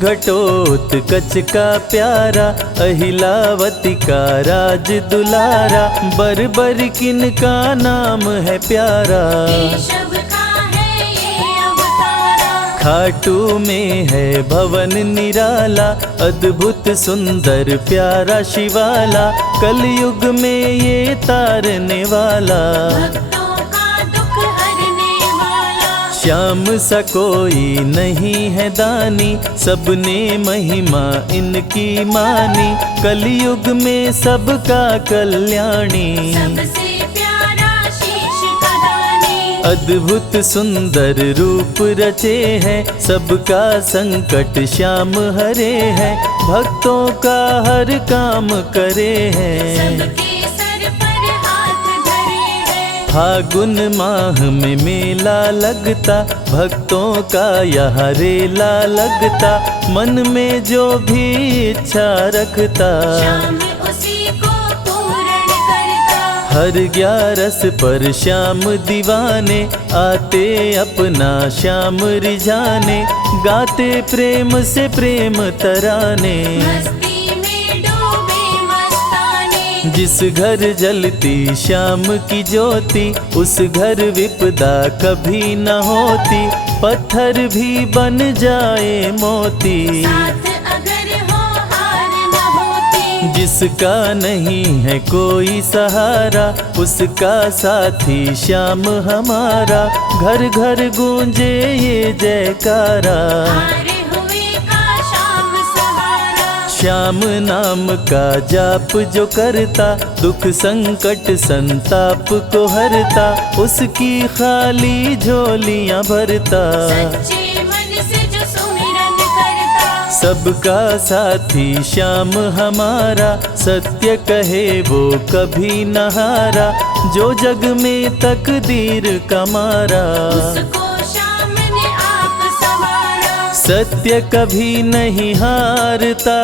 घटोत्कच का प्यारा, अहिलावती का राज दुलारा, बर बर किन का नाम है प्यारा। केशव का है ये अवतारा, खाटू में है भवन निराला, अद्भुत सुंदर प्यारा शिवाला, कलयुग में ये तारने वाला। भक्तों का दुख हरने वाला, श्याम सा कोई नहीं है दानी, सबने महिमा इनकी मानी, कलयुग में सबका कल्याणी। सबसे प्यारा शीश का दानी, अद्भुत सुंदर रूप रचे हैं, सबका संकट श्याम हरे हैं, भक्तों का हर काम करे हैं। सबके सर पर हाथ धरे हैं। फागुन माह में मेला लगता, भक्तों का यहाँ रेला लगता, मन में जो भी इच्छा रखता, श्याम उसी को पूर्ण करता। हर 11 पर श्याम दीवाने, आते अपना श्याम रिझाने, गाते प्रेम से प्रेम तराने। मस्ती में डूबे मस्ताने, जिस घर जलती श्याम की ज्योति, उस घर विपदा कभी न होती, पत्थर भी बन जाए मोती। साथ अगर हो हार न होती, जिसका नहीं है कोई सहारा, उसका साथी श्याम हमारा, घर घर गूंजे ये जयकारा। हारे हुए का श्याम सहारा। श्याम नाम का जाप जो करता, दुख संकट संताप को हरता, उसकी खाली झोलियां भरता। सच्चे मन से जो सुमिरन करता, सबका साथी श्याम हमारा, सत्य कहे वो कभी न हारा, जो जग में तकदीर का मारा। उसको श्याम ने आप संवारा। सत्य कभी नहीं हारता,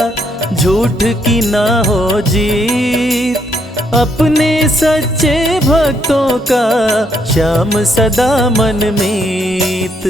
झूठ की ना हो जीत, अपने सच्चे भक्तों का श्याम सदा मन मीत।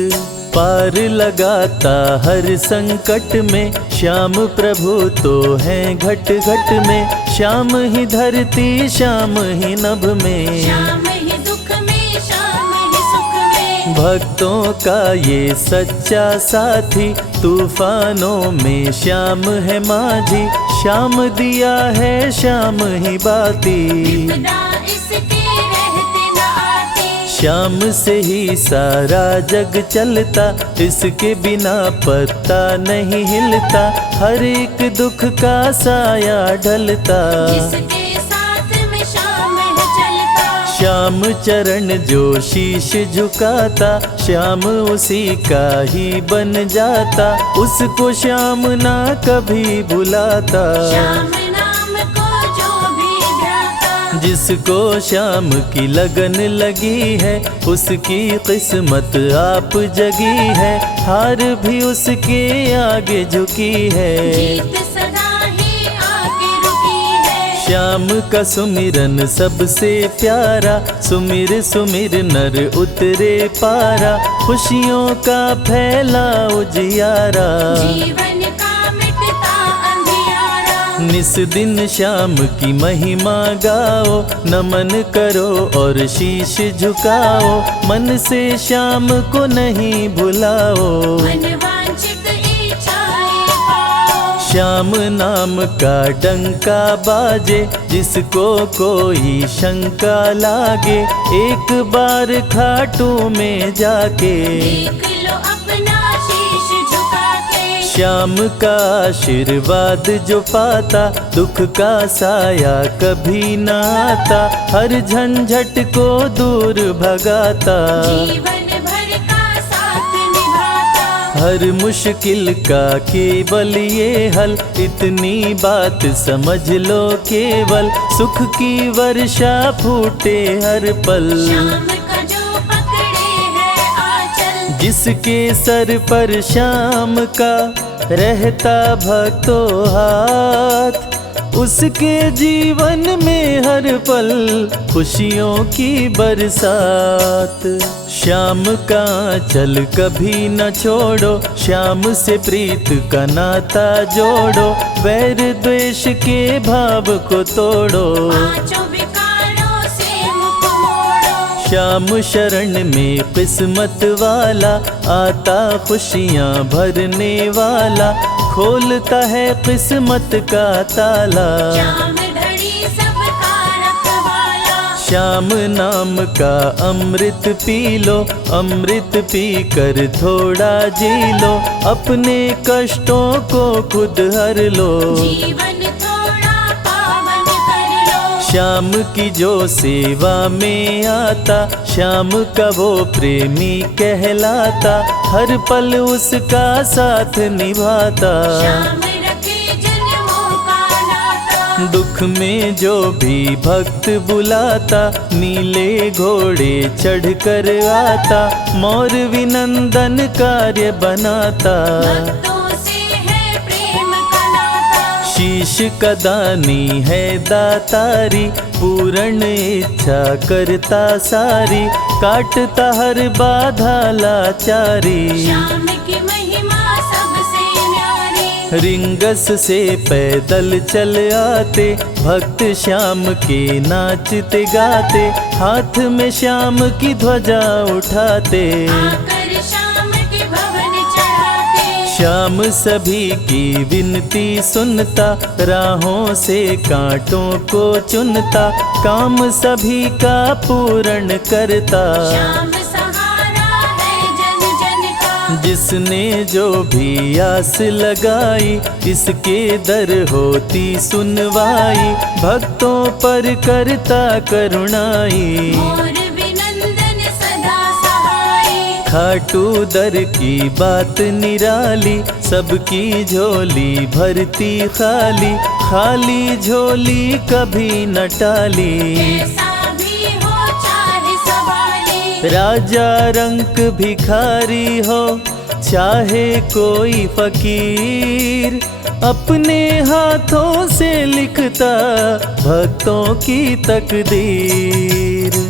पार लगाता हर संकट में, श्याम प्रभु तो हैं घट घट में, श्याम ही धरती श्याम ही नभ में, श्याम ही दुख में श्याम ही सुख में। भक्तों का ये सच्चा साथी, तूफानों में श्याम है माझी, श्याम दिया है श्याम ही बाती। विपदा इसके रहते न आती, श्याम से ही सारा जग चलता, इसके बिना पत्ता नहीं हिलता, हर एक दुख का साया ढलता। जिसके साथ में श्याम है चलता, श्याम चरण जो शीश झुकाता, श्याम उसी का ही बन जाता, उसको श्याम ना कभी भुलाता। श्याम नाम को जो भी ध्याता, जिसको श्याम की लगन लगी है, उसकी किस्मत आप जगी है, हार भी उसके आगे झुकी है। जीत सदा ही आके रुकी है। श्याम का सुमिरन सबसे प्यारा, सुमिर सुमिर नर उतरे पारा, खुशियों का फैला उजियारा। जीवन का मिटता अंधियारा, निस दिन श्याम की महिमा गाओ, नमन करो और शीश झुकाओ, मन से श्याम को नहीं भुलाओ। मनवांछित इच्छाएं पाओ, श्याम नाम का डंका बाजे, जिसको कोई शंका लागे, एक बार खाटू में जाके, देख लो अपना शीश झुका के। श्याम का आशीर्वाद जो पाता, दुख का साया कभी न आता, हर झंझट को दूर भगाता, जीवन भर का साथ निभाता। हर मुश्किल का केवल ये हल, इतनी बात समझ लो केवल, सुख की वर्षा फूटे हर पल। श्याम का जो पकड़े है आंचल, जिसके सर पर श्याम का रहता भक्तों हाथ, उसके जीवन में हर पल खुशियों की बरसात। श्याम का चल कभी न छोड़ो, श्याम से प्रीत का नाता जोड़ो, वैर द्वेष के भाव को तोड़ो। पांचों विकारों से मुख मोड़ो। श्याम शरण में किस्मत वाला, आता खुशियाँ भरने वाला, खोलता है किस्मत का ताला। श्याम धड़ी सबका रखवाला। श्याम नाम का अमृत पी लो, अमृत पी कर थोड़ा जी लो, अपने कष्टों को खुद हर लो। जीवन थोड़ा पावन कर लो। श्याम की जो सेवा में आता, श्याम का वो प्रेमी कहलाता, हर पल उसका साथ निभाता। श्याम रखे जन्मों का नाता। दुख में जो भी भक्त बुलाता, नीले घोड़े चढ़ कर आता, मोर विनंदन कार्य बनाता। भक्तों से है प्रेम का नाता। शीश का दानी है दातारी, पूर्ण इच्छा करता सारी, काटता हर बाधा लाचारी। श्याम की महिमा सबसे न्यारी। रिंगस से पैदल चल आते, भक्त श्याम के नाचते गाते, हाथ में श्याम की ध्वजा उठाते। आकर श्याम के भवन चढ़ाते। श्याम सभी की विनती सुनता, राहों से कांटों को चुनता, काम सभी का पूर्ण करता। श्याम सहारा है जन जन का। जिसने जो भी आस लगाई, इसके दर होती सुनवाई, भक्तों पर करता करुणाई। मोर विनंदन सदा सहाय। खाटू दर की बात निराली, सबकी झोली भरती खाली, खाली झोली कभी न टाली। कैसा भी हो चाहे सवाली। राजा रंक भिखारी हो, चाहे कोई फकीर, अपने हाथों से लिखता भक्तों की तकदीर।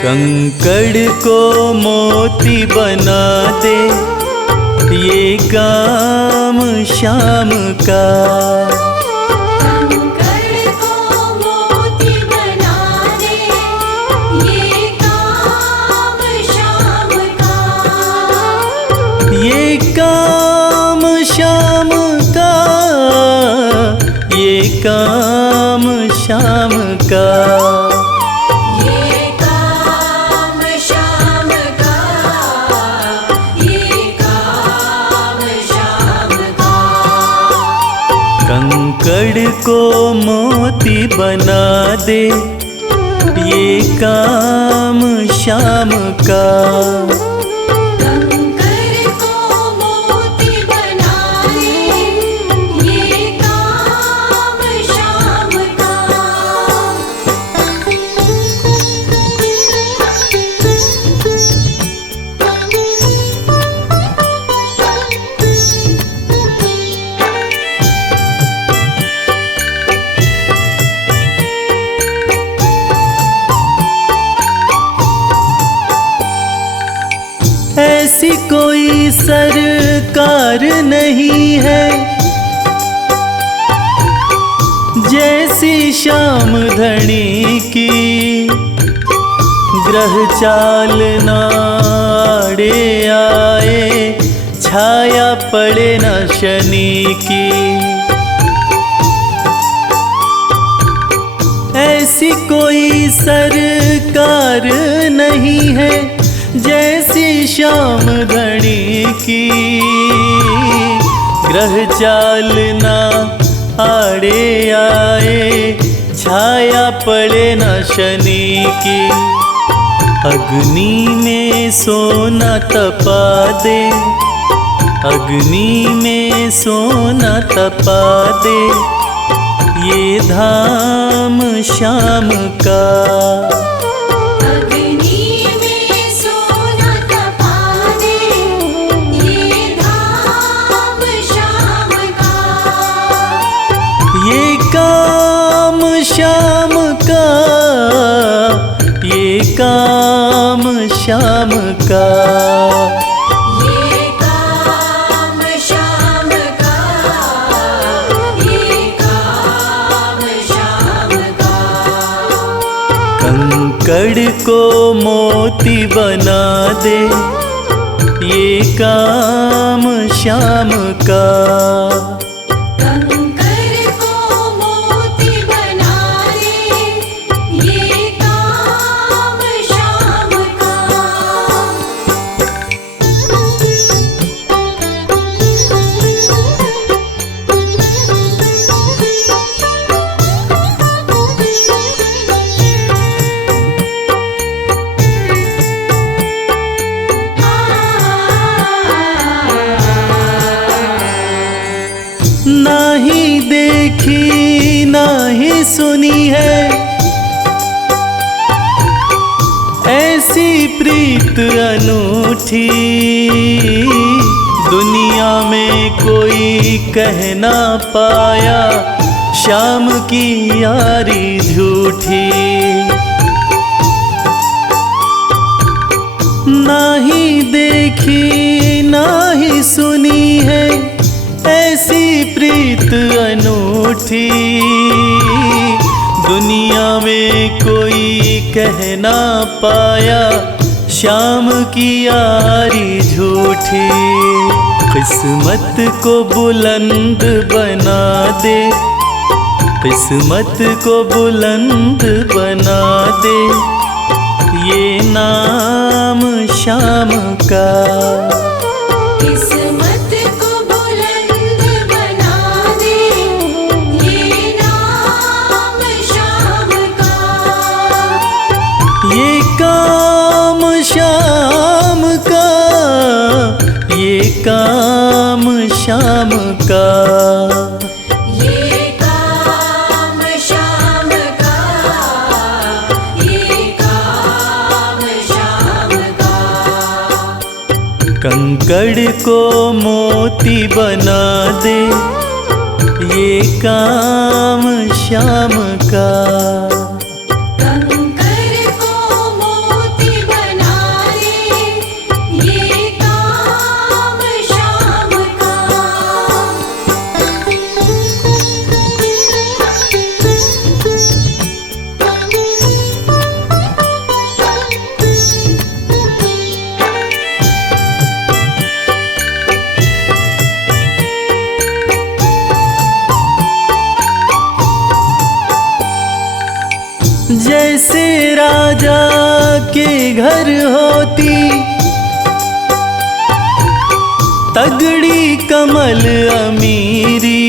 कंकड़ को मोती बना दे, ये काम श्याम का। कंकड़ को मोती बना दे, ये काम श्याम का। ये काम श्याम का, ये काम श्याम का। कंकड़ को मोती बना दे, ये काम श्याम का। कंकड़ को मोती बना दे, ये काम श्याम का। ऐसी कोई सरकार नहीं है, जैसी श्याम धनी की। ग्रह चाल नाड़े आए, छाया पड़े न शनि की। ऐसी कोई सरकार नहीं है, जैसी श्याम धनी की। ग्रह चालना आड़े आए, छाया पड़े न शनि की। अग्नि में सोना तपा दे, अग्नि में सोना तपा दे, ये धाम श्याम का। अग्नि में सोना तपा दे, ये धाम श्याम का। ये काम श्याम का, ये काम श्याम का। ये काम श्याम का, ये काम श्याम का। कंकड़ को मोती बना दे, ये काम श्याम का। कंकर को मोती बना दे, ये काम श्याम का। नाही देखी नाही सुनी है, ऐसी प्रीत अनूठी। दुनिया में कोई कह ना पाया, श्याम की यारी झूठी। नाही देखी नाही सुनी है, ऐसी प्रीत अनूठी। दुनिया में कोई कह ना पाया, श्याम की यारी झूठी। किस्मत को बुलंद बना दे, किस्मत को बुलंद बना दे, ये नाम श्याम का। किस्मत को बुलंद बना दे, ये नाम श्याम का। ये काम श्याम का, ये काम श्याम का। ये काम श्याम का, ये काम श्याम का। कंकड़ को मोती बना दे, ये काम श्याम का। कंकर को मोती बना दे, ये काम श्याम का। जैसे राजा के घर होती तगड़ी कमल अमीरी,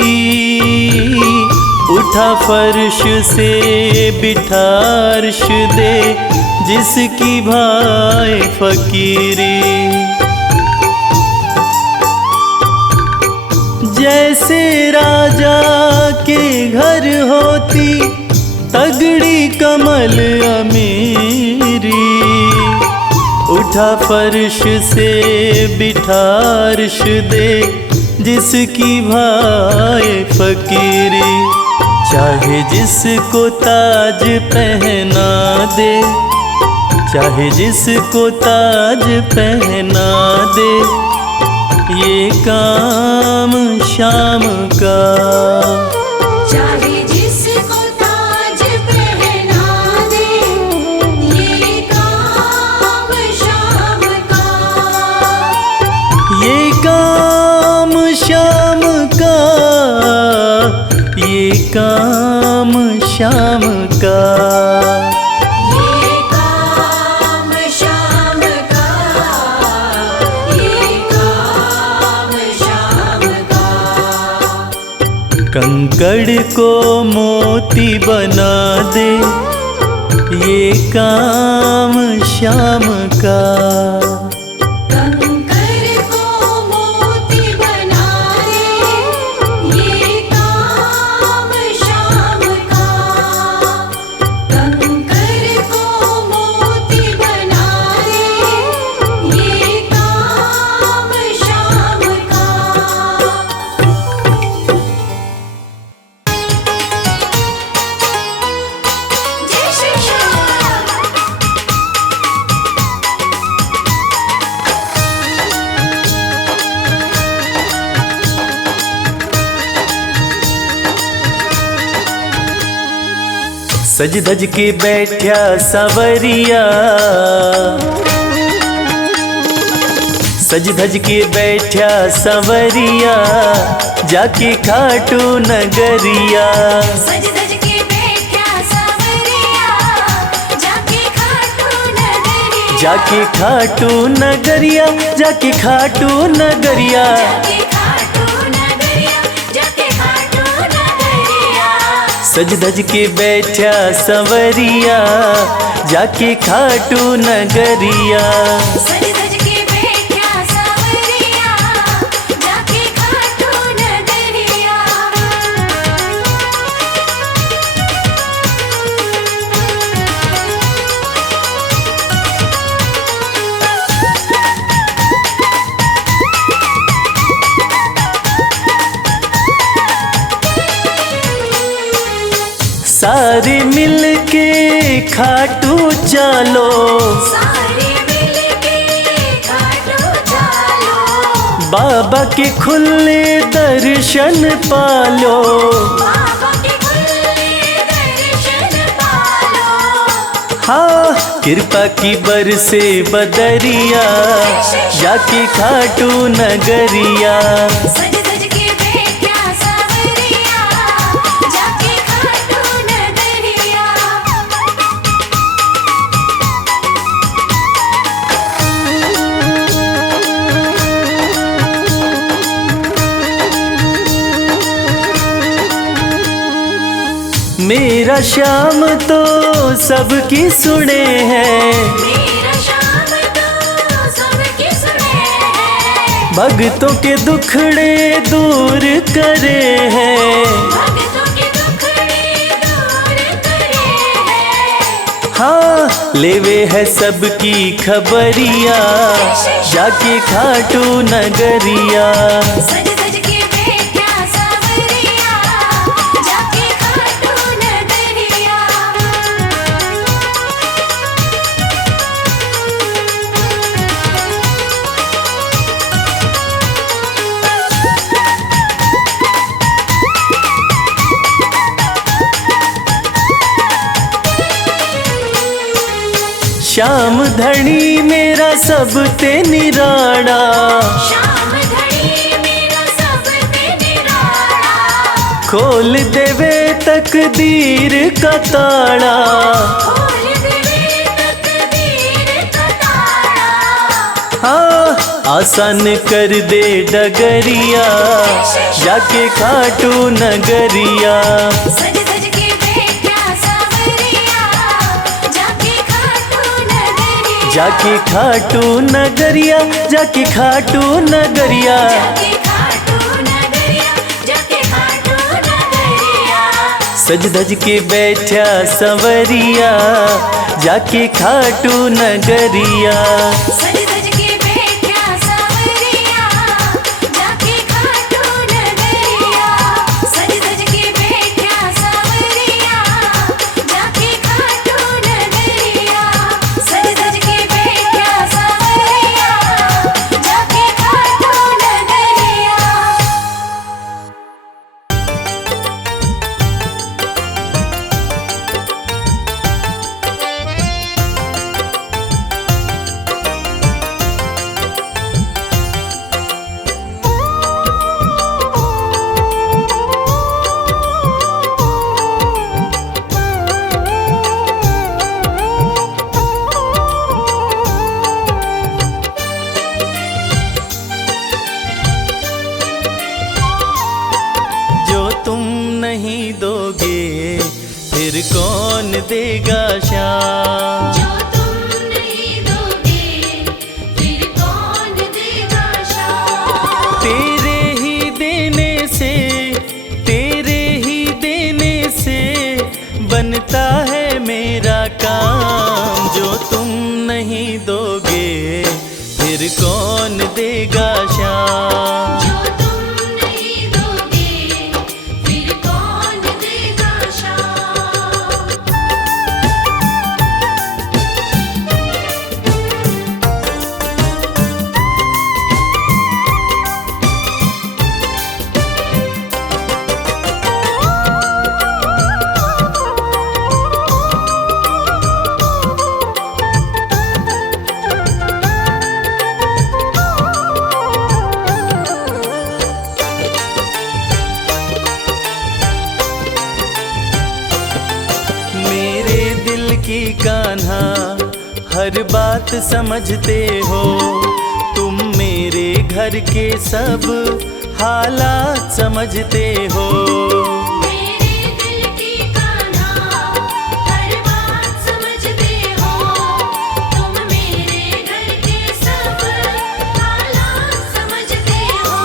उठा फर्श से बिठा अर्श दे, जिसकी भाई फकीरी। जैसे राजा के घर होती तगड़ी कमल अमीरी, उठा फर्श से बिठा अर्श दे, जिसकी भाई फकीरी। चाहे जिसको ताज पहना दे, चाहे जिसको ताज पहना दे, ये काम श्याम का। चाहे जिसको ताज पहना दे, ये काम श्याम का। ये काम श्याम का, ये काम श्याम का। ये काम श्याम का, ये काम श्याम का। कंकड़ को मोती बना दे, ये काम श्याम का। कंकर को मोती बना दे, ये काम श्याम का। कंकर को मोती बना दे, ये काम श्याम का। जय श्री श्याम। सज धज के बैठा सवरिया, सज धज के बैठा सवरिया, जाके खाटू नगरिया। सज धज के बैठा सवरिया, जाके खाटू नगरिया। जाके खाटू नगरिया, जाके खाटू नगरिया। जाके खाटू नगरिया, जाके खाटू नगरिया। सज धज के बैठा सवरिया, जाके खाटू नगरिया। सज धज के बैठा सवरिया, जाके खाटू नगरिया। सारे मिल के खाटू चलो, सारे मिलके खाटू चलो। बाबा के खुले दर्शन पालो। बाबा के खुले दर्शन पालो। हाँ, कृपा की बरसे बदरिया, जाके खाटू नगरिया। सज धज के बैठा सवरिया, जाके खाटू नगरिया। मेरा श्याम तो सबकी सुने हैं, मेरा श्याम तो सबकी सुने हैं। भक्तों के दुखड़े दूर करे हैं। भक्तों के दुखड़े दूर करे हैं। हाँ, लेवे है सबकी खबरिया, जाके खाटू नगरिया। सज धज के बैठा सवरिया, जाके खाटू नगरिया। श्याम धनी मेरा सब ते निराड़ा, श्याम धनी मेरा सब ते निराला। खोल देवे तकदीर का ताड़ा। खोल देवे तकदीर का ताला। हाँ, आसान कर दे डगरिया, जाके खाटू नगरिया। सज धज के बैठा सवरिया, जाके खाटू नगरिया। जाके खाटू नगरिया, जाके खाटू नगरिया। जाके खाटू नगरिया, जाके खाटू नगरिया। सज धज के बैठा सवरिया, जाके खाटू नगरिया। सज धज के बैठा सवरिया, जाके खाटू नगरिया। सज धज के बैठा सवरिया, जाके खाटू नगरिया। सज धज के बैठा सवरिया, जाके खाटू नगरिया। फिर कौन देगा श्याम। जो तुम नहीं दोगे फिर कौन देगा श्याम। तेरे ही देने से, तेरे ही देने से बनता है मेरा काम। जो तुम नहीं दोगे फिर कौन देगा श्याम। जो तुम नहीं दोगे फिर कौन देगा श्याम। मेरे दिल की कान्हा हर बात समझते हो। तुम मेरे घर के सब हालात समझते हो। मेरे दिल की कान्हा हर बात समझते हो। तुम मेरे घर के सब हालात समझते हो।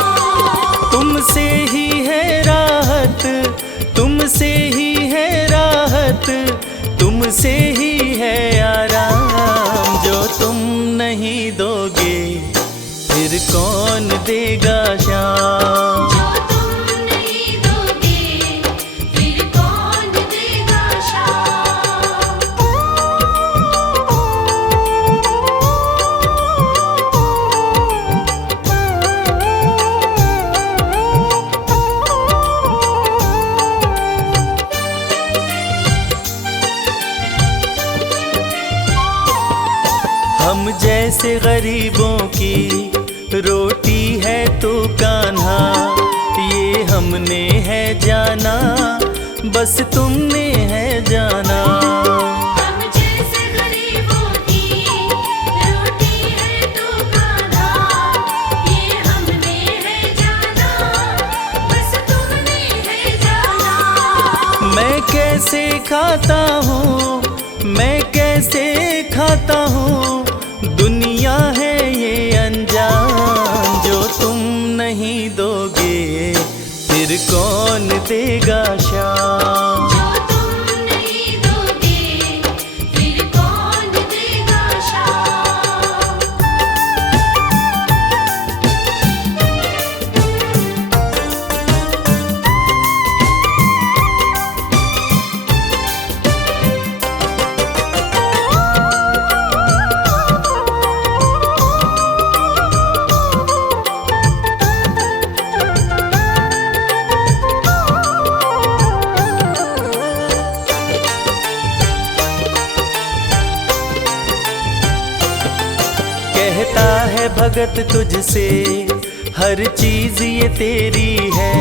तुमसे ही है राहत, तुमसे ही है राहत, तुमसे ही है आराम। जो तुम नहीं दोगे फिर कौन देगा श्याम। जो तुम नहीं दोगे फिर कौन देगा श्याम। हम जैसे गरीबों की रोटी है तो कान्हा, ये हमने है जाना, बस तुमने है जाना। हम जैसे गरीबों की रोटी है तो कान्हा, ये हमने है जाना, बस तुमने है जाना। मैं कैसे खाता हूँ, मैं कैसे खाता हूँ, दुनिया है ये अनजान। जो तुम नहीं दोगे फिर कौन देगा श्याम। जो तुम नहीं दोगे फिर कौन देगा श्याम। कहता है भगत तुझसे हर चीज ये तेरी है,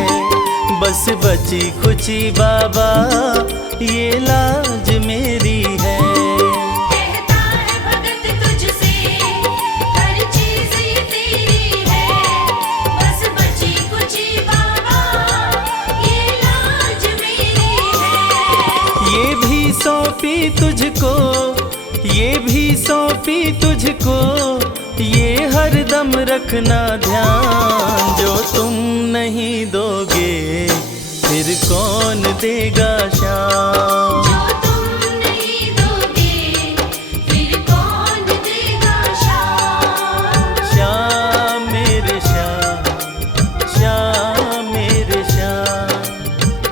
बस बची खुची बाबा ये लाज मेरी है। कहता है भगत तुझसे हर चीज ये तेरी है, बस बची कुची बाबा ये लाज मेरी है। ये भी सौंपी तुझको, ये भी सौंपी तुझको, ये हर दम रखना ध्यान। जो तुम नहीं दोगे फिर कौन देगा श्याम। जो तुम नहीं दोगे फिर कौन देगा श्याम। श्याम मेरे श्याम, श्याम मेरे श्याम,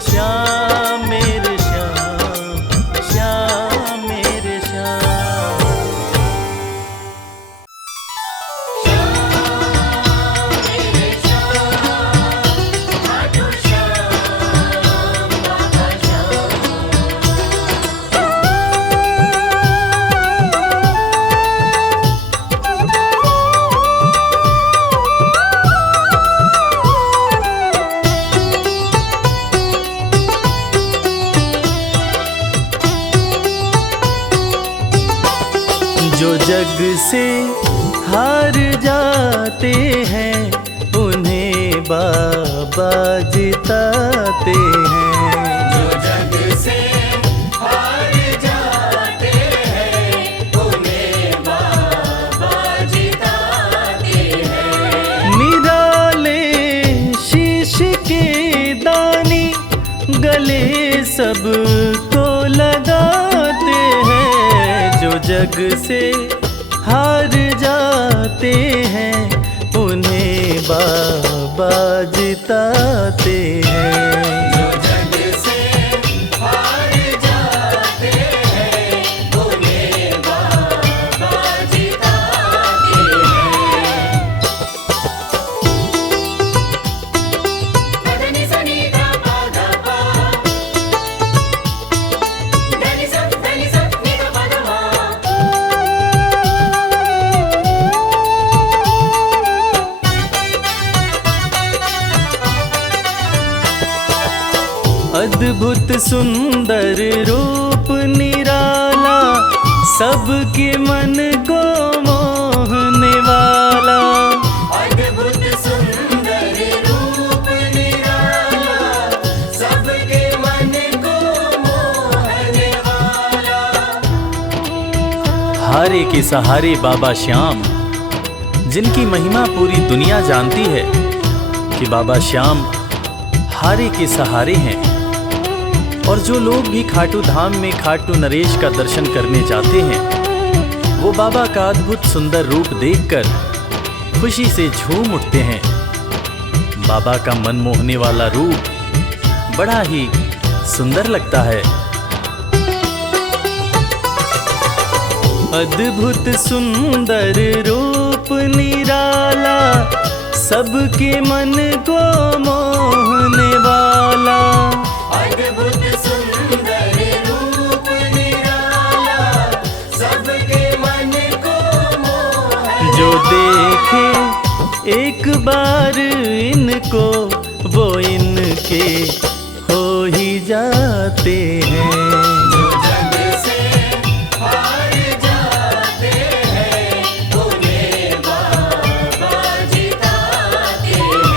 श्याम मेरे श्याम, श्याम मेरे श्याम। जो जग से हार जाते हैं उन्हें बाबा जिताते हैं। जो जग से दानी गले सब को लगाते हैं। जो जग से हार जाते हैं उन्हें बाबा जिताते हैं। जो जग से हार जाते हैं उन्हें बाबा जिताते हैं। पदनि सनि धा पा धा पा, धनि सा नि धा पा धा मा। अद्भुत सुंदर रूप निराला, सबके मन को मोहने वाला। अद्भुत सुंदर रूप निराला, सबके मन को मोहने वाला। हारे के सहारे बाबा श्याम, जिनकी महिमा पूरी दुनिया जानती है कि बाबा श्याम हारे के सहारे हैं। और जो लोग भी खाटू धाम में खाटू नरेश का दर्शन करने जाते हैं, वो बाबा का अद्भुत सुंदर रूप देखकर खुशी से झूम उठते हैं। बाबा का मन मोहने वाला रूप बड़ा ही सुंदर लगता है। अद्भुत सुंदर रूप निराला, सबके मन को मोहने वाला। अद्भुत सुंदर रूप निराला, सबके मन को मोहने। जो देखे एक बार इनको, वो इनके हो ही जाते हैं। जो जग से हार जाते हैं उन्हें बाबा जिताते हैं।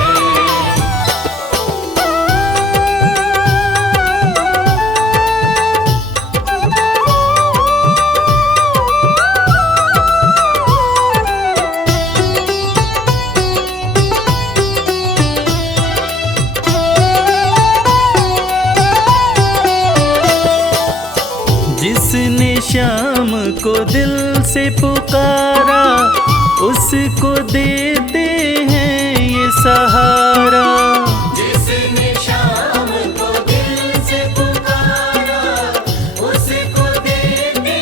जिसने श्याम को दिल से पुकारा, उसको देते हैं ये सहारा। जिसने शाम को दिल से पुकारा, उसको देते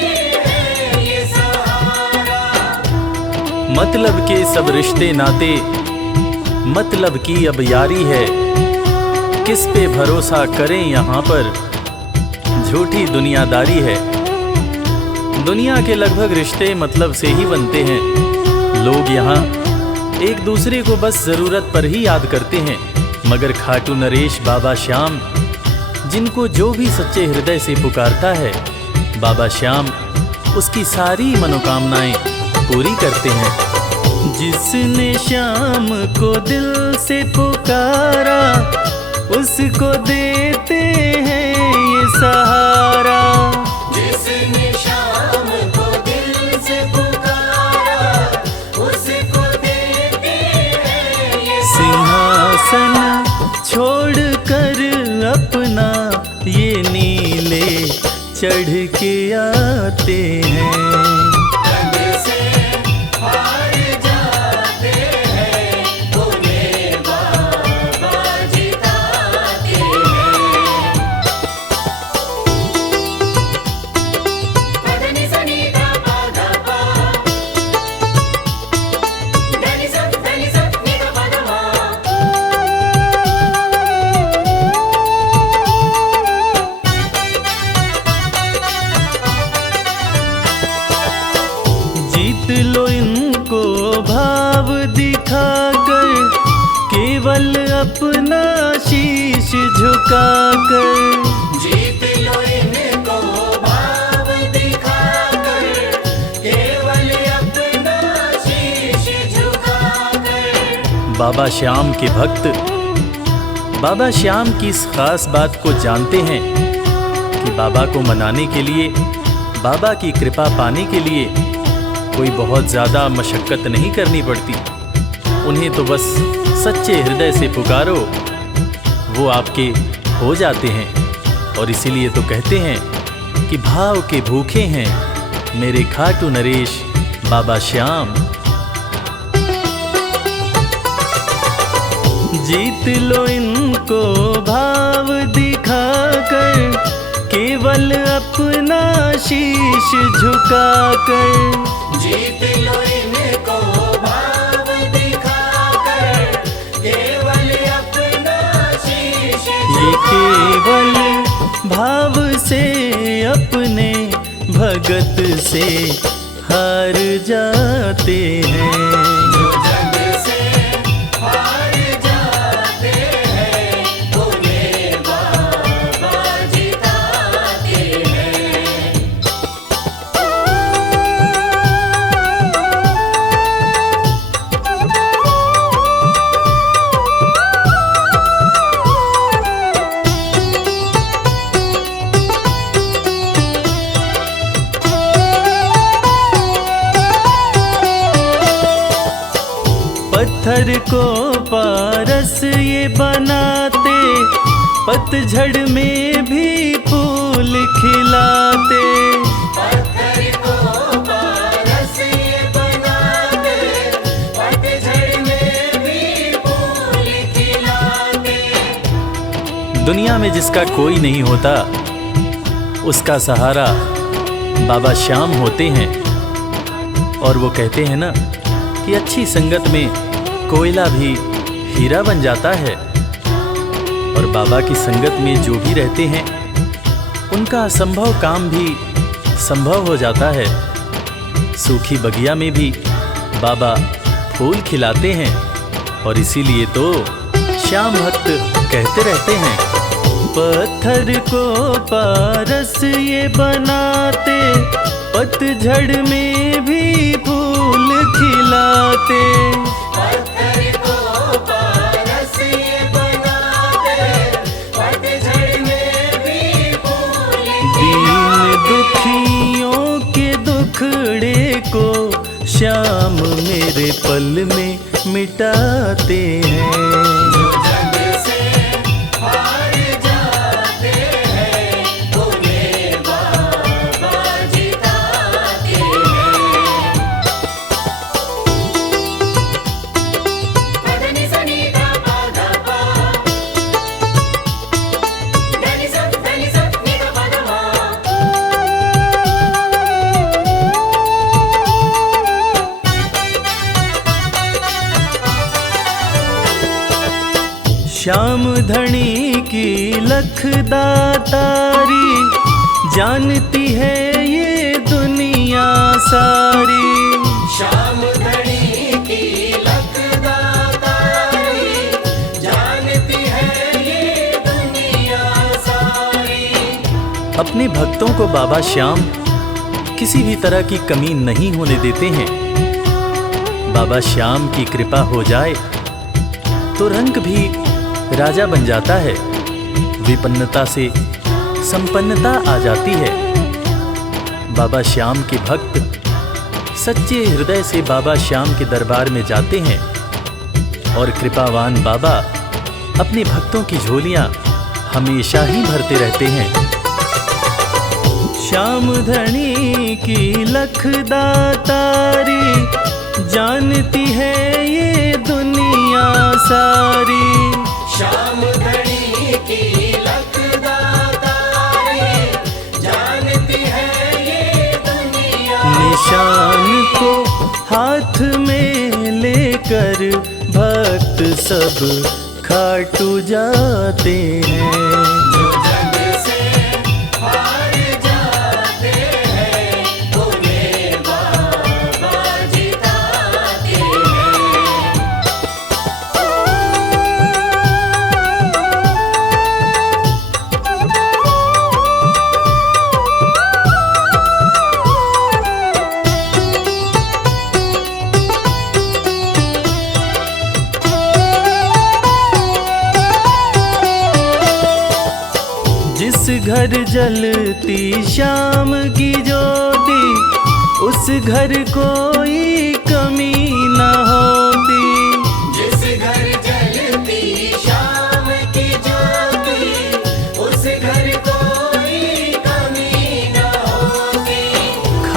हैं ये सहारा। मतलब के सब रिश्ते नाते, मतलब की अब यारी है। किस पे भरोसा करें यहाँ पर, झूठी दुनियादारी है। दुनिया के लगभग रिश्ते मतलब से ही बनते हैं। लोग यहाँ एक दूसरे को बस जरूरत पर ही याद करते हैं, मगर खाटू नरेश बाबा श्याम, जिनको जो भी सच्चे हृदय से पुकारता है, बाबा श्याम उसकी सारी मनोकामनाएं पूरी करते हैं। जिसने श्याम को दिल से पुकारा, उसको देते हैं ये सहारा। जिसने शाम को दिल से पुकारा, उसको देते हैं ये सिंहासन छोड़कर अपना ये नीले चढ़ के आते हैं। जग से हार जाते हैं उन्हें बाबा जिताते हैं। पदनि सनि धा पा धा पा, धनि सा नि धा पा धा मा। जीत लो इनको भाव दिखाकर, केवल अपना शीश झुकाकर। जीत लो इनको भाव दिखाकर, केवल अपना शीश झुकाकर। बाबा श्याम के भक्त बाबा श्याम की इस खास बात को जानते हैं कि बाबा को मनाने के लिए, बाबा की कृपा पाने के लिए कोई बहुत ज़्यादा मशक्क़त नहीं करनी पड़ती। उन्हें तो बस सच्चे हृदय से पुकारो, वो आपके हो जाते हैं। और इसीलिए तो कहते हैं कि भाव के भूखे हैं मेरे खाटू नरेश बाबा श्याम। जीत लो इनको भाव दिखाकर, केवल अपना शीश झुकाकर। जीत लो इनको भाव दिखाकर, केवल अपना शीश ये केवल भाव से अपने भगत से हार जाते हैं। जो जग से हार जाते हैं, उन्हें बाबा जिताते हैं। पत्थर को पारस ये बनाते, पतझड़ में भी फूल खिलाते। पत्थर को पारस ये बनाते, पतझड़ में भी फूल खिलाते। दुनिया में जिसका कोई नहीं होता, उसका सहारा बाबा श्याम होते हैं। और वो कहते हैं ना कि अच्छी संगत में कोयला भी हीरा बन जाता है। और बाबा की संगत में जो भी रहते हैं, उनका असंभव काम भी संभव हो जाता है। सूखी बगिया में भी बाबा फूल खिलाते हैं। और इसीलिए तो श्याम भक्त कहते रहते हैं, पत्थर को पारस ये बनाते, पतझड़ में भी फूल खिलाते। पत्थर को पारस ये बनाते, पतझड़ में भी फूल दीन दुखियों के दुखड़े को श्याम मेरे पल में मिटाते हैं। जो जग से हार जाते हैं, उन्हें बाबा जिताते हैं। धनि सनि धा पा धा पा, धनि सा नि धा पा धा मा। श्याम धनी की लखदातारी, जानती है ये दुनिया सारी। श्याम धनी की लखदातारी, जानती है ये दुनिया सारी। अपने भक्तों को बाबा श्याम किसी भी तरह की कमी नहीं होने देते हैं। बाबा श्याम की कृपा हो जाए तो रंग भी राजा बन जाता है। विपन्नता से संपन्नता आ जाती है। बाबा श्याम के भक्त सच्चे हृदय से बाबा श्याम के दरबार में जाते हैं। और कृपावान बाबा अपने भक्तों की झोलियां हमेशा ही भरते रहते हैं। श्याम धनी की लखदातारी, जानती है ये दुनिया सारी। श्याम धनी की लखदातारी, जानती है ये दुनिया। निशान को हाथ में लेकर भक्त सब खाटू जाते हैं। जो जग से हार जाते हैं, उन्हें बाबा जिताते हैं। जिस घर जलती श्याम की ज्योति, उस घर कोई कमी न होती। जिस घर जलती श्याम की ज्योति,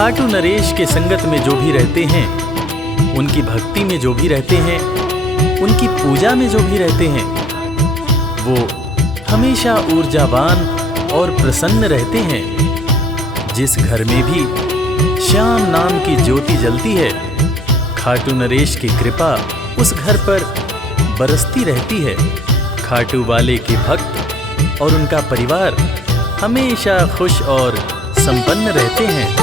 खाटू नरेश के संगत में जो भी रहते हैं, उनकी भक्ति में जो भी रहते हैं, उनकी पूजा में जो भी रहते हैं, वो हमेशा ऊर्जावान और प्रसन्न रहते हैं। जिस घर में भी श्याम नाम की ज्योति जलती है, खाटू नरेश की कृपा उस घर पर बरसती रहती है। खाटू वाले के भक्त और उनका परिवार हमेशा खुश और संपन्न रहते हैं।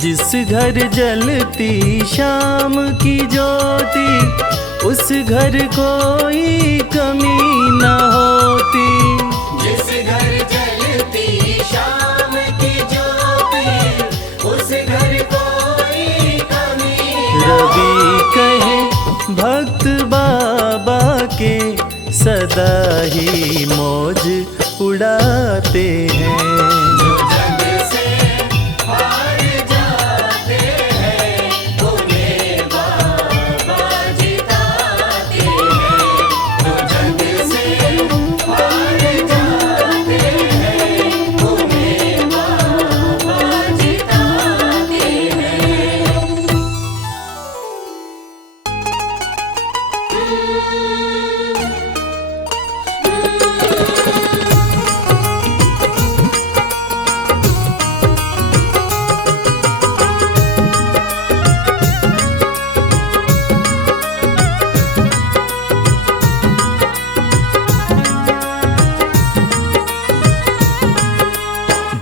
जिस घर जलती शाम की ज्योति, उस घर कोई कमी न होती। जिस घर जलती शाम की ज्योति, उस घर कोई कमी न रवि कहे भक्त बाबा के, सदा ही मौज उड़ाते हैं। जो जग से हार जाते हैं, उन्हें बाबा जिताते हैं। जो जग से हार जाते हैं, उन्हें बाबा जिताते हैं।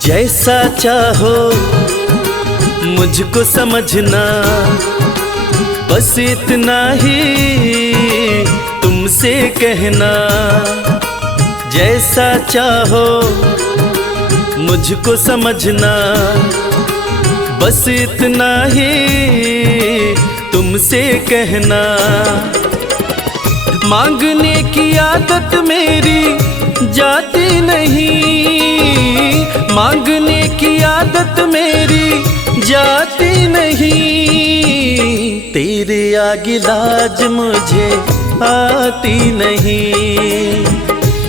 जैसा चाहो मुझको समझना, बस इतना ही तुमसे कहना। जैसा चाहो मुझको समझना, बस इतना ही तुमसे कहना। मांगने की आदत मेरी जाती नहीं, मांगने की आदत मेरी जाती नहीं। तेरे आगे लाज मुझे आती नहीं।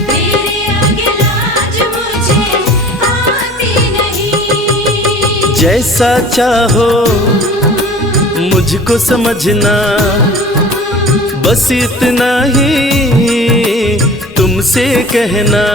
तेरे आगे लाज मुझे आती नहीं। जैसा चाहो मुझको समझना, बस इतना ही तुमसे कहना।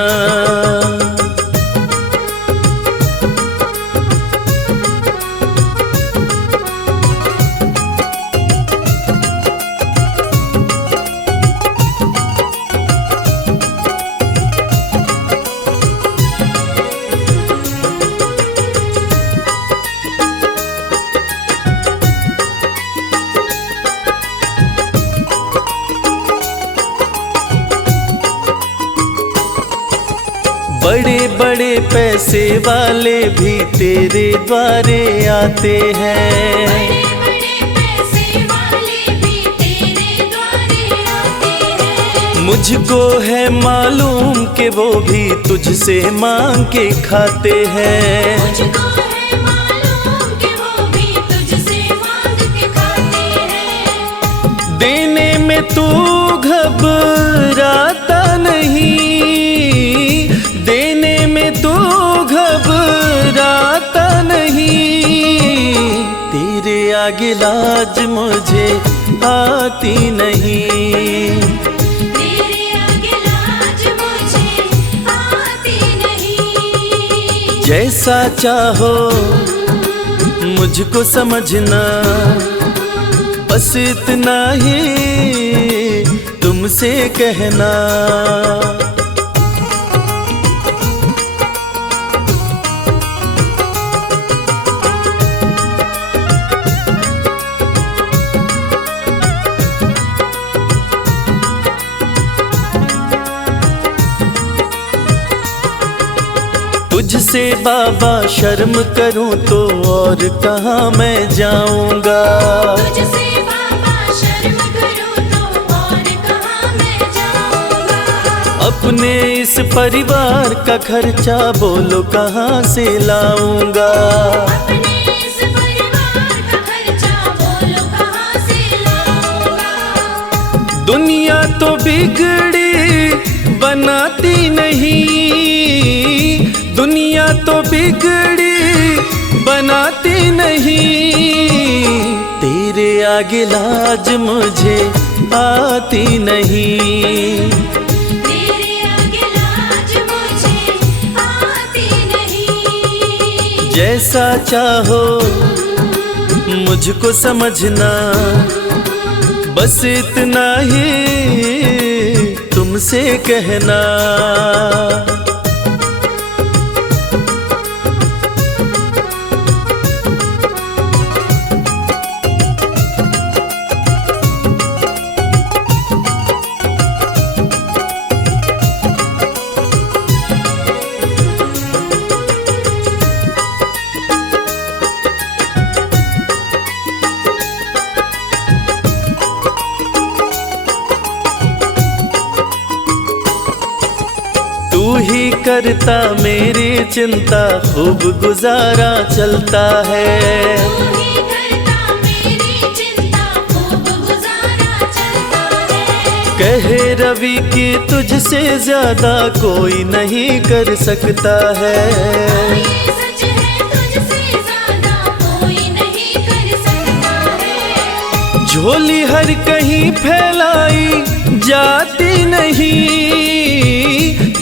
बड़े बड़े पैसे वाले भी तेरे द्वारे आते हैं। बड़े पैसे वाले भी तेरे द्वारे आते हैं। मुझको है मालूम कि वो भी तुझसे मांग के खाते हैं। मुझको है मालूम कि वो भी तुझसे मांग के खाते हैं। देने में तू घबराता नहीं, देने में तू घबराता नहीं। तेरे आगे लाज मुझे आती नहीं। तेरे आगे लाज मुझे आती नहीं। जैसा चाहो मुझको समझना, बस इतना ही तुमसे कहना। तुझसे बाबा शर्म करूं तो और कहाँ मैं जाऊंगा। तुझसे बाबा शर्म करूं तो और कहाँ मैं जाऊंगा। अपने इस परिवार का खर्चा बोलो कहाँ से लाऊंगा। अपने इस परिवार का खर्चा बोलो कहाँ से लाऊंगा। दुनिया तो बिगड़ी बनाती नहीं, दुनिया तो बिगड़ी बनाती नहीं, तेरे आगे लाज मुझे आती नहीं। तेरे आगे लाज मुझे आती नहीं। जैसा चाहो मुझको समझना, बस इतना ही तुमसे कहना। तू ही करता मेरी चिंता, खूब गुजारा चलता है। तू ही करता मेरी चिंता, खूब गुजारा चलता है। कहे रवि कि तुझसे ज्यादा कोई नहीं कर सकता है। ये सच है, तुझसे ज्यादा कोई नहीं कर सकता है। झोली हर कहीं फैलाई जाती नहीं,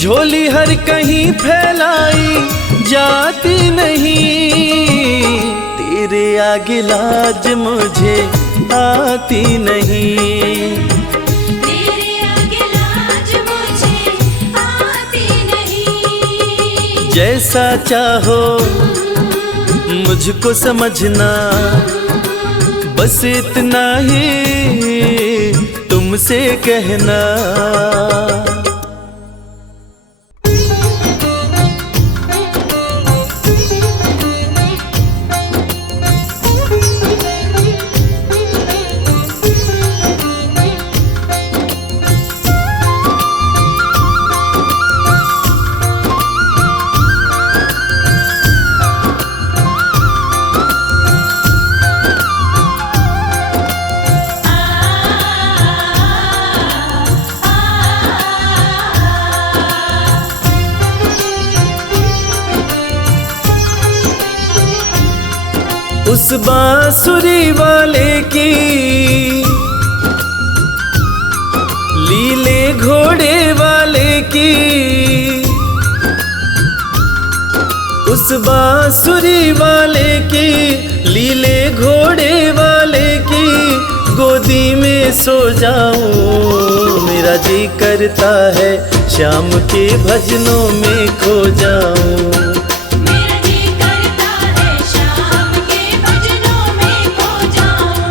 झोली हर कहीं फैलाई जाती नहीं। तेरे आगे लाज मुझे आती नहीं। तेरे आगे लाज मुझे आती नहीं। जैसा चाहो मुझको समझना, बस इतना ही तुमसे कहना। उस बांसुरी वाले की लीले घोड़े वाले की, उस बांसुरी वाले की लीले घोड़े वाले की गोदी में सो जाऊं। मेरा जी करता है शाम के भजनों में खो जाऊं। मेरा जी करता है शाम के भजनों में खो जाऊं।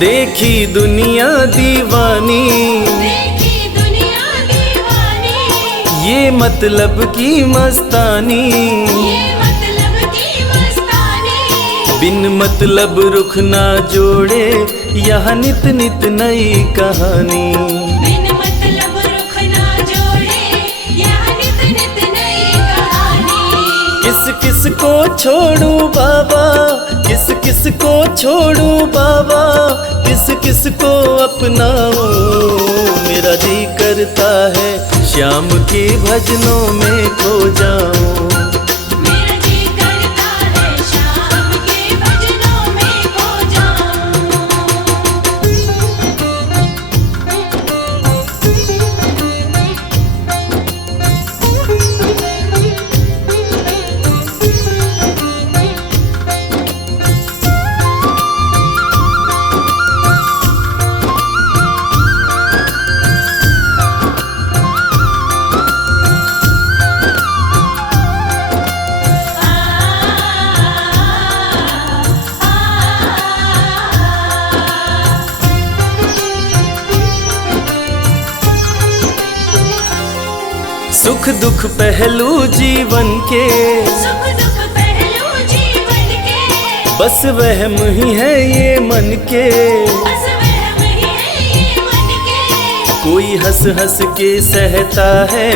देखी दुनिया दीवानी, देखी दुनिया दीवानी, ये मतलब की मस्तानी। ये मतलब की मस्तानी। बिन मतलब रुख ना जोड़े यहाँ नित नित नई कहानी। बिन मतलब रुख ना जोड़े यहाँ नित नित नई कहानी। किस किस को छोड़ू बाबा, किस किस को छोड़ू बाबा, किस किस को अपनाऊं। मेरा जी करता है श्याम के भजनों में खो जाऊं। मेरा जी करता है शाम के भजनों में खो जाऊं। सुख दुख पहलू जीवन के, सुख दुख पहलू जीवन के, बस वहम ही है ये मन के। बस वहम ही है ये मन के। कोई हंस हंस के सहता है,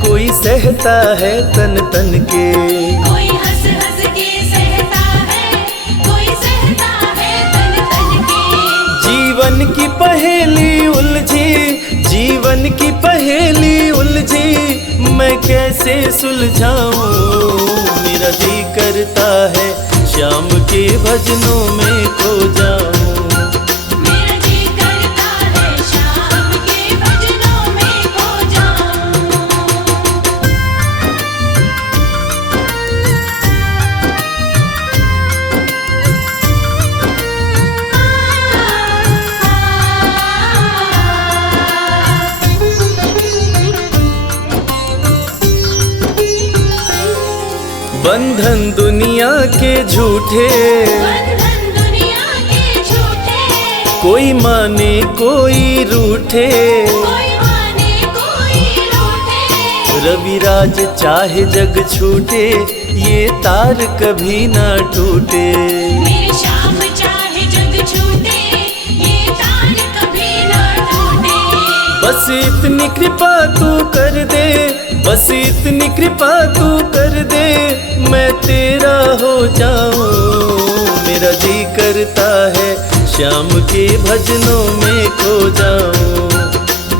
कोई सहता है तन तन के। कोई हंस हंस के सहता है, कोई सहता है तन तन के। जीवन की पहेली उलझी, जीवन की पहेली उलझी, मैं कैसे सुलझाऊं। मेरा जी करता है श्याम के भजनों में खो जाऊं। मेरा जी करता है शाम के भजनों में खो जाऊं। बंधन दुनिया के झूठे, बंधन दुनिया के झूठे। कोई माने कोई रूठे। कोई माने कोई रूठे। रविराज चाहे जग छूटे, ये तार कभी ना टूटे। मेरे श्याम चाहे जग छूटे, ये तार कभी ना टूटे। बस इतनी कृपा तू कर दे, बस इतनी कृपा तू कर दे, मैं तेरा हो जाऊं। मेरा जी करता है श्याम के भजनों में खो जाऊं।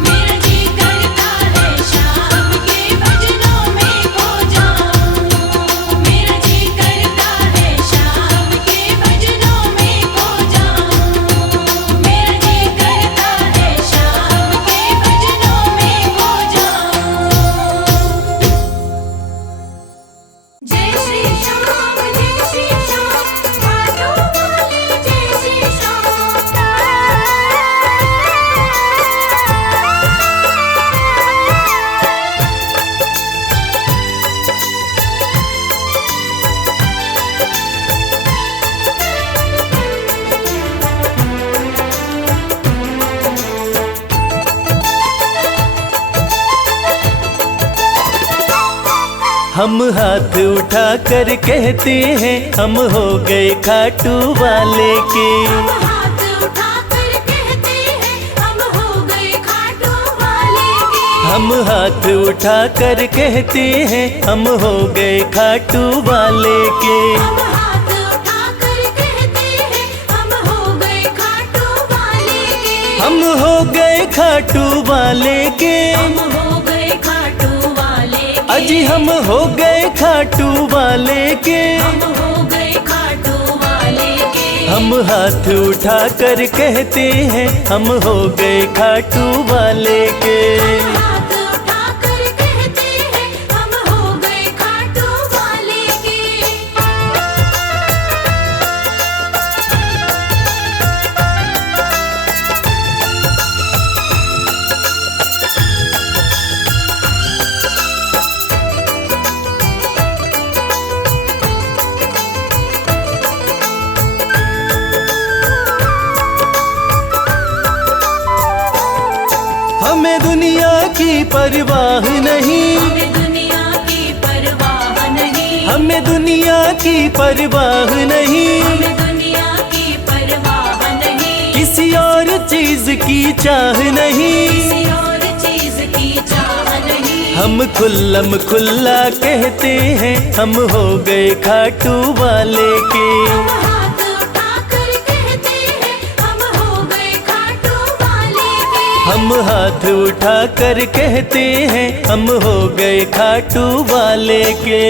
मेरा जी करता है शाम के भजनों में खो जाऊं। मेरा जी करता है शाम के भजनों में खो जाऊं। मेरा जी करता है शाम के भजनों में खो जाऊं। जय श्री श्याम, जय श्री श्याम, माधो वाले जय श्री श्याम। हम हाथ उठा कर कहते हैं, हम हो गए खाटू वाले के। हम हाथ उठा कर कहते हैं, हम हो गए खाटू वाले के। हम हाथ उठा कर कहते हैं, हम हो गए खाटू वाले के। हम हाथ उठा कर कहते हैं, हम हो गए खाटू वाले के। हम हो गए खाटू वाले के। हम हो गए खाटू वाले के। अजी हम हो गए खाटू वाले के। हम हो गए खाटू वाले के। हम हाथ उठा कर कहते हैं, हम हो गए खाटू वाले के। हम हाथ उठा कर कहते हैं, हम हो गए खाटू वाले के। हमें दुनिया की परवाह नहीं, हमें दुनिया की परवाह नहीं। हमें दुनिया की परवाह नहीं। हमें दुनिया की परवाह नहीं। किसी और चीज की चाह नहीं। किसी और चीज की चाह नहीं। हम खुल्लम खुल्ला कहते हैं, हम हो गए खाटू वाले के। हम हाथ उठा कर कहते हैं, हम हो गए खाटू वाले के। हम हाथ उठा कर कहते हैं, हम हो गए खाटू वाले के।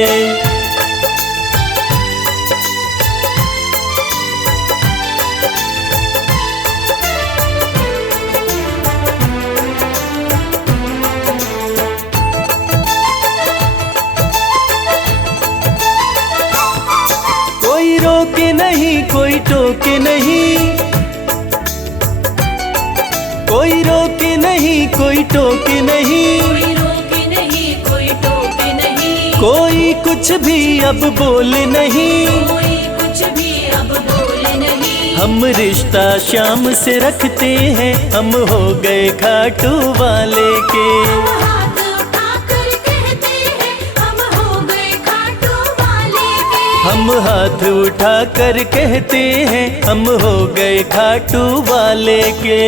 कोई रोके नहीं, कोई टोके नहीं। कोई रोके नहीं, कोई टोके नहीं। कोई रोके नहीं, कोई टोके नहीं। कोई कुछ भी अब बोले नहीं। कोई कुछ भी अब बोले नहीं। हम रिश्ता श्याम से रखते हैं, हम हो गए खाटू वाले के। हम हाथ उठा कर कहते हैं, हम हो गए खाटू वाले के। हम हाथ उठा कर कहते हैं, हम हो गए खाटू वाले के।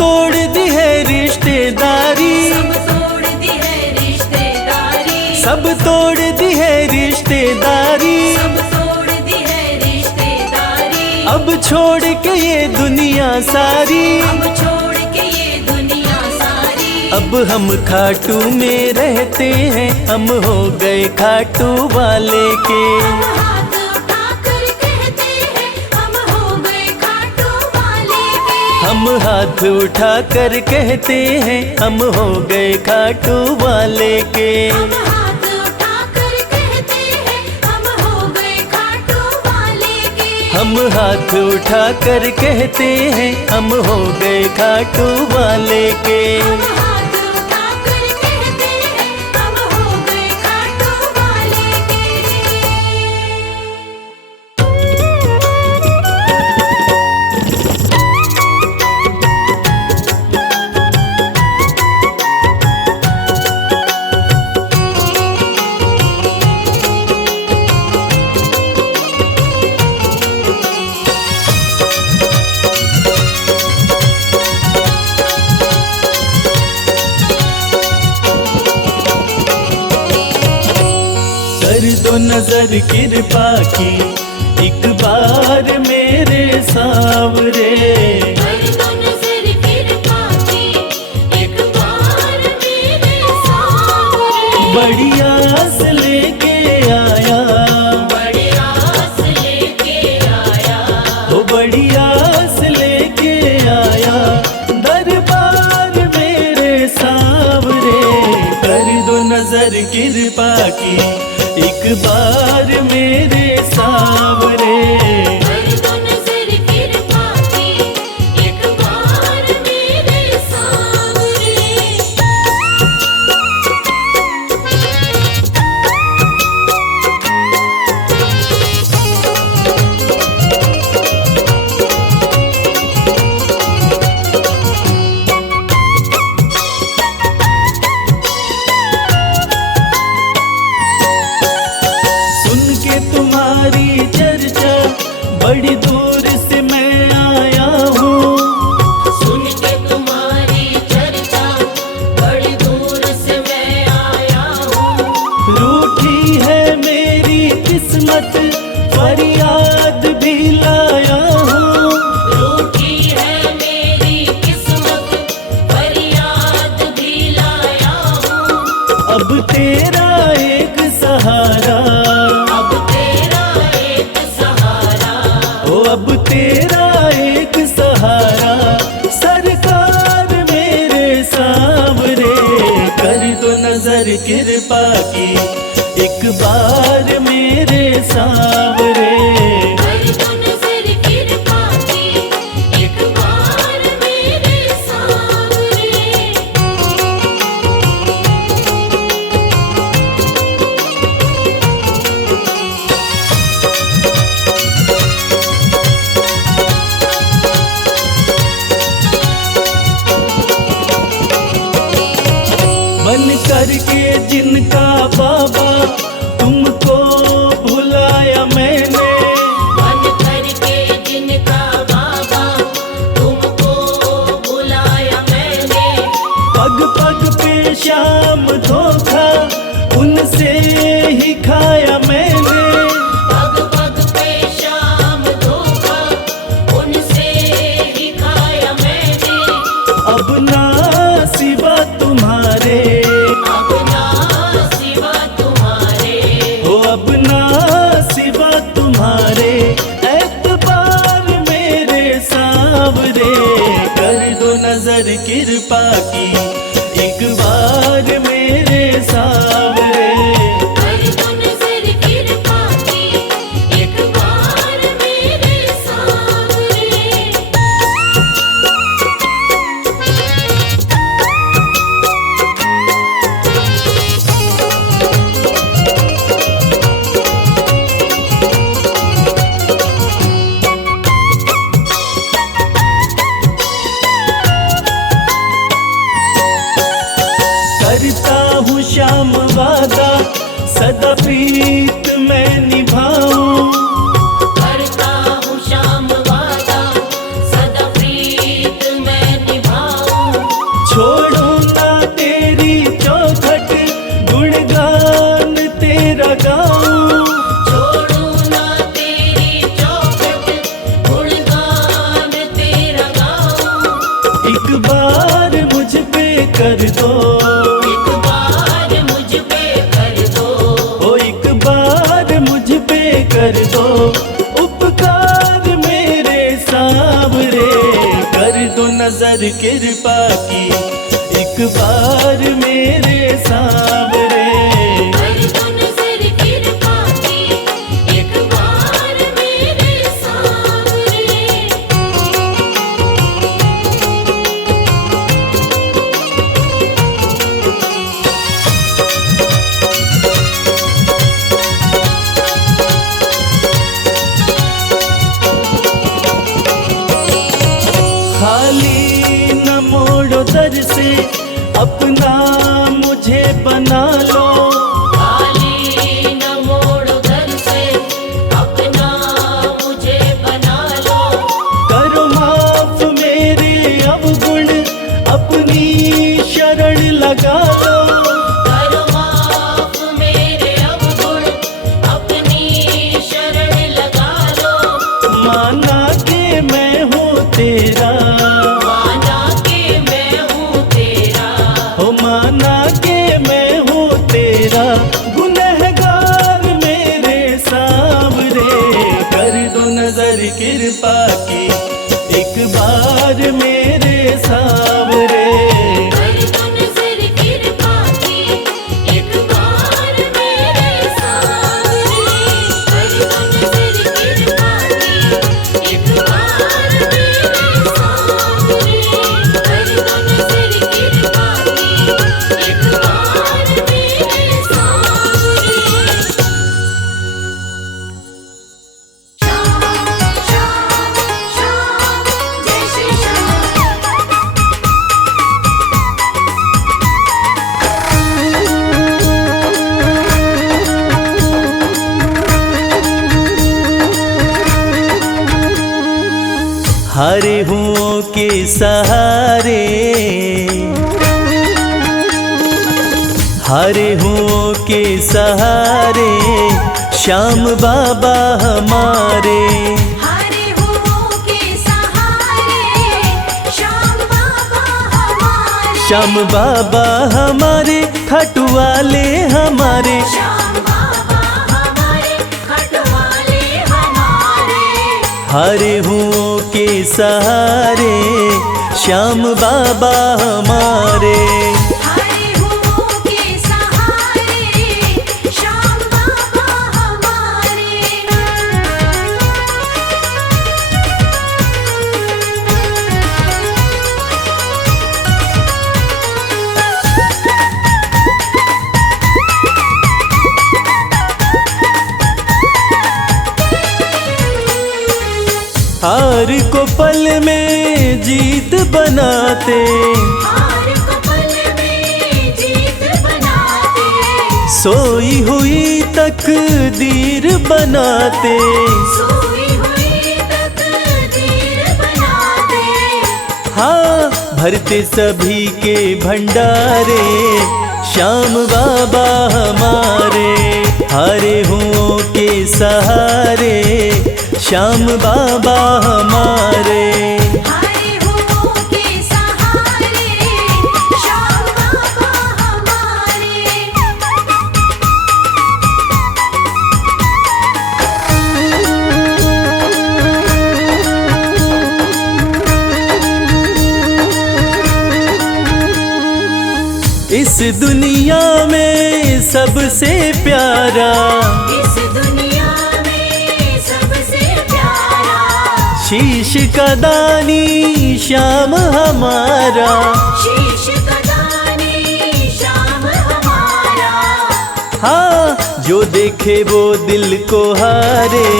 तोड़ दी है रिश्तेदारी, सब तोड़ दी है रिश्तेदारी, सब तोड़ दी है रिश्तेदारी। सब तोड़ दी है रिश्तेदारी। अब छोड़ के ये दुनिया सारी, अब छोड़ के ये दुनिया सारी। अब हम खाटू में रहते हैं, हम हो गए खाटू वाले के। हम हाथ उठाकर कहते हैं, हम हो गए खाटू वाले के। हम हाथ उठाकर कहते हैं, हम हो गए खाटू वाले के। हम हाथ उठाकर कहते हैं, हम हो गए खाटू वाले के। हम हाथ उठाकर कहते हैं, हम हो गए खाटू वाले के। हम हाथ उठाकर कहते हैं, हम हो गए खाटू वाले के। कर दो नजर कृपा की एक बार मेरे सावरे। कर दो नजर कृपा की एक बार मेरे सामने। बड़ी आस लेके आया, बड़ी आस लेके आया। वो बड़ी आस लेके आया, दरबार मेरे सावरे। कर दो नजर कृपा की एक बार मेरे सावरे। कर दो नजर कृपा की एक बार मेरे सामने। सुन के तुम्हारी चर्चा बड़ी दूर से मैं आया हूँ। सुन के तुम्हारी चर्चा बड़ी दूर से मैं आया हूँ। रूठी है मेरी किस्मत, फरियाद भी लाया हूँ। रूठी है मेरी किस्मत, फरियाद भी लाया हूँ। अब तेरा एक सहारा, अब तेरा एक सहारा। ओ अब तेरा एक सहारा, सरकार मेरे सावरे। कर दो नजर कृपा की एक बार मेरे सावरे। कर दो नजर कृपा की एक बार मेरे सामने। बन करके जिनका बाबा तुमको भुलाया दो उपकार मेरे सांवरे, कर दो नजर कृपा की एक बार मेरे सांवरे। कर दो नजर कृपा की एक बार मेरे सांवरे। खाली न मोड़ो दर से अपना मुझे बना लो, खाली न मोड़ो दर से अपना मुझे बना लो। करो माफ मेरे अवगुण अपनी शरण लगा लो। करो माफ मेरे अवगुण अपनी शरण लगा लो। माना के मैं हूँ तेरा, माना के मैं हूँ तेरा, हो माना के मैं हूँ तेरा, गुनहगार मेरे सांवरे, कर दो नजर कृपा की एक बार मेरे सांवरे। कर दो नजर कृपा की एक बार मेरे सांवरे। कर दो नजर कृपा की एक बार मेरे सांवरे। कर दो नजर कृपा की एक बार मेरे सांवरे। श्याम श्याम श्याम जय श्री श्याम। हारे हुओं के सहारे, हारे हुओं के सहारे, श्याम बाबा हमारे। हरे हुओं के सहारे श्याम बाबा हमारे। श्याम बाबा हमारे, खाटू वाले हमारे। श्याम बाबा हमारे, खटवाले हमारे। हारे हुओं के सहारे, श्याम बाबा हमारे। हरे हुओं के सहारे श्याम बाबा हमारे। हार को पल में जीत बनाते, हार को पल में जीत बनाते। सोई हुई तकदीर बनाते। सोई हुई तकदीर बनाते। हाँ, भरते सभी के भंडारे, श्याम बाबा हमारे। हारे हुओं के सहारे, श्याम बाबा हमारे। हरे हुओं के सहारे श्याम बाबा हमारे। इस दुनिया में सबसे प्यारा, इस दुनिया में सबसे प्यारा, शीश का दानी श्याम हमारा। शीश का दानी श्याम हमारा। हाँ, जो देखे वो दिल को हारे,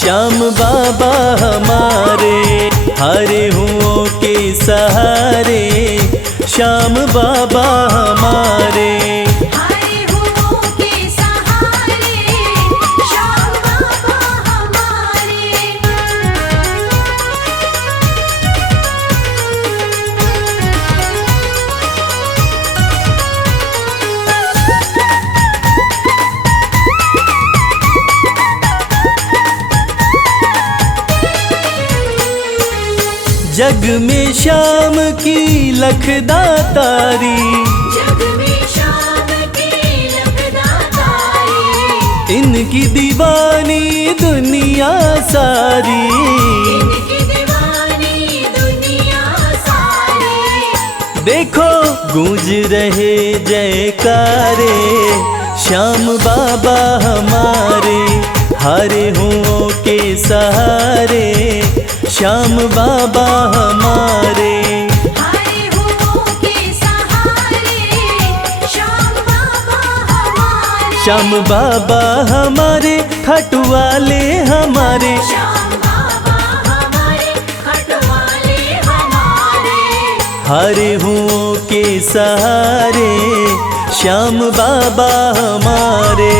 श्याम बाबा हमारे। हारे हुओं के सहारे, श्याम बाबा हमारे। हरे हुओं के सहारे श्याम बाबा हमारे। जग में श्याम की लखदातारी, जग में श्याम की लखदातारी, इन इनकी दीवानी दुनिया सारी, इनकी दीवानी दुनिया सारी। देखो गूंज रहे जयकारे, श्याम बाबा हमारे, हारे हुओं के सहारे, श्याम बाबा हमारे। हारे हुओं के सहारे, श्याम बाबा हमारे। श्याम बाबा हमारे, खटवाले हमारे, श्याम बाबा हमारे, खटवाले हमारे। हारे हुओं के सहारे, श्याम बाबा हमारे।